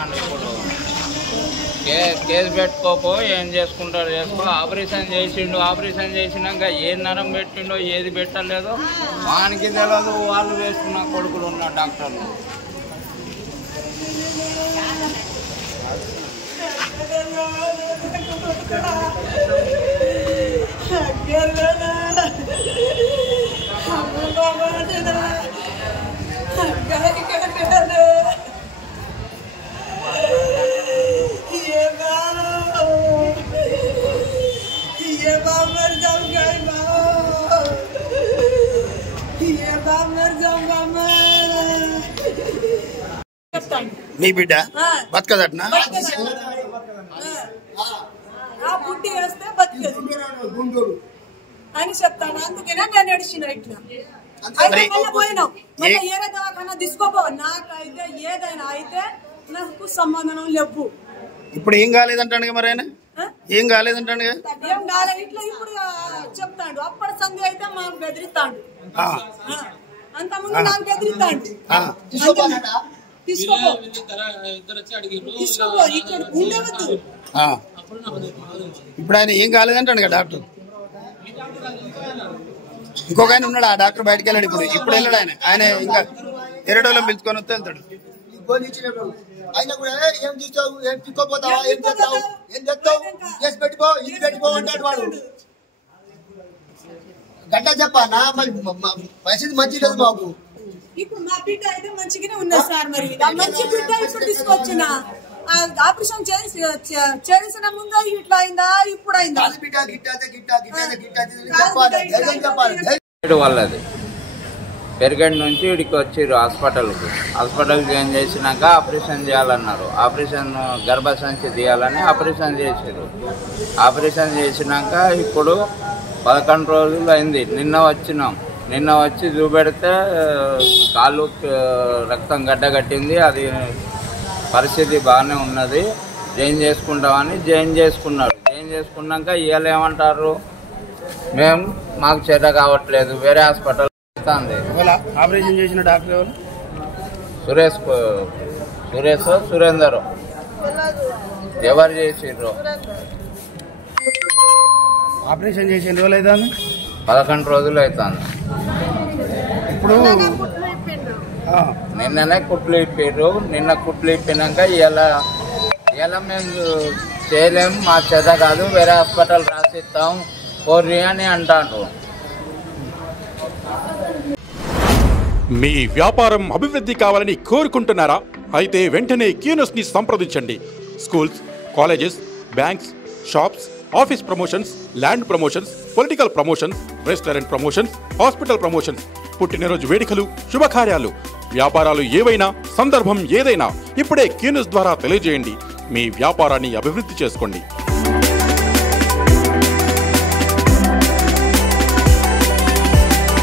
చేస్తున్నాడు. ఇప్పుడు కేసు పెట్టుకోపో ఏం చేసుకుంటాడు చేసుకో. ఆపరేషన్ చేసిండు, ఆపరేషన్ చేసినాక ఏది నరం పెట్టిండో ఏది పెట్టలేదో వానికి తెలియదు. వాళ్ళు వేసుకున్న కొడుకులు ఉన్న డాక్టర్లు నీ బిడ్డ బతకదట్నా? బుడ్డి వేస్తే బతికేది అని చెప్తాను. అందుకనే నేను ఎడిచిన ఇట్లా పోయినాం. మళ్ళీ ఏరే దవాఖానా తీసుకోపో. నాకైతే ఏదైనా అయితే నాకు సంబంధం లేవు. ఇప్పుడు ఏం కాలేదంటాడు మరి ఆయన? ఏం కాలేదంటాడు కదా? ఏం కాలేదు ఇట్లా ఇప్పుడు చెప్తాడు. అప్పటి సంధి అయితే మాకు బెదిరిస్తాడు. అంత ముందు నాకు బెదిరిస్తాడు. తీసుకోపో తీసుకోపో ఇక్కడ ఉండవద్దు. ఇప్పుడు ఆయన ఏం కాలేదంటాడు కదా డాక్టర్? ఇంకొక ఆయన ఉన్నాడు, ఆ డాక్టర్ బయటకు వెళ్ళాడు. ఇప్పుడు వెళ్ళాడు ఆయన. ఆయన ఇంకా ఎరడోళ్ళం పిలుచుకొని వస్తే వెళ్తాడు. అయినా కూడా ఏం తీసుకోవు, ఏం తిక్కోపోతావా, ఏం చేస్తావు, ఏం తెస్తావు, చేసి పెట్టిపో, ఇది పెట్టిపో అంటాడు వాడు. గట్ట చెప్పానా? మరి పరిస్థితి మంచి లేదు బాబు. ఇప్పుడు మా బిడ్డ అయితే మంచిగానే ఉన్నా సార్. మరి మంచి బిడ్డ ఇప్పుడు తీసుకొచ్చిన ఆపరేషన్ చేసిన ముందు ఇట్లా అయిందా ఇప్పుడు అయిందా? వాళ్ళది పెరిగడి నుంచి ఇక్కడికి వచ్చిర్రు హాస్పిటల్కి జాయిన్ చేసినాక ఆపరేషన్ చేయాలన్నారు. ఆపరేషన్ గర్భసంచి తీయాలని ఆపరేషన్ చేసారు. ఆపరేషన్ చేసినాక ఇప్పుడు 11 రోజులు అయింది. నిన్న వచ్చి చూపెడితే కాళ్ళు రక్తం గడ్డగట్టింది. అది పరిస్థితి బాగానే ఉన్నది, జాయిన్ చేసుకుంటామని జాయిన్ చేసుకున్నాడు. జాయిన్ చేసుకున్నాక ఇవాళ ఏమంటారు, మాకు చేత కావట్లేదు, వేరే హాస్పిటల్ ఇస్తుంది. ఆపరేషన్ చేసిన డాక్టర్ ఎవరు? సురేష్ సురేందర్ ఎవరు చేసిర్రు? ఆపరేషన్ చేసిన రోజులు అవుతుంది, 11 రోజులు అవుతుంది. ఇప్పుడు నిన్ననే కుట్లు ఇప్పారు. నిన్న కుట్లు ఇప్పినాక ఇలా మేము చేయలేము, మా చేత కాదు, వేరే హాస్పిటల్ రాసిస్తాం కోర్రి అని అంటారు. మీ వ్యాపారం అభివృద్ధి కావాలని కోరుకుంటున్నారా? అయితే వెంటనే క్యూనస్ ని సంప్రదించండి. Schools, colleges, banks, shops, office promotions, land promotions, political promotions, restaurant promotions, hospital promotions, పుట్టినరోజు వేడుకలు, శుభకార్యాలు, వ్యాపారాలు ఏవైనా, సందర్భం ఏదైనా ఇప్పుడే క్యూనస్ ద్వారా తెలియజేయండి. మీ వ్యాపారాన్ని అభివృద్ధి చేసుకోండి.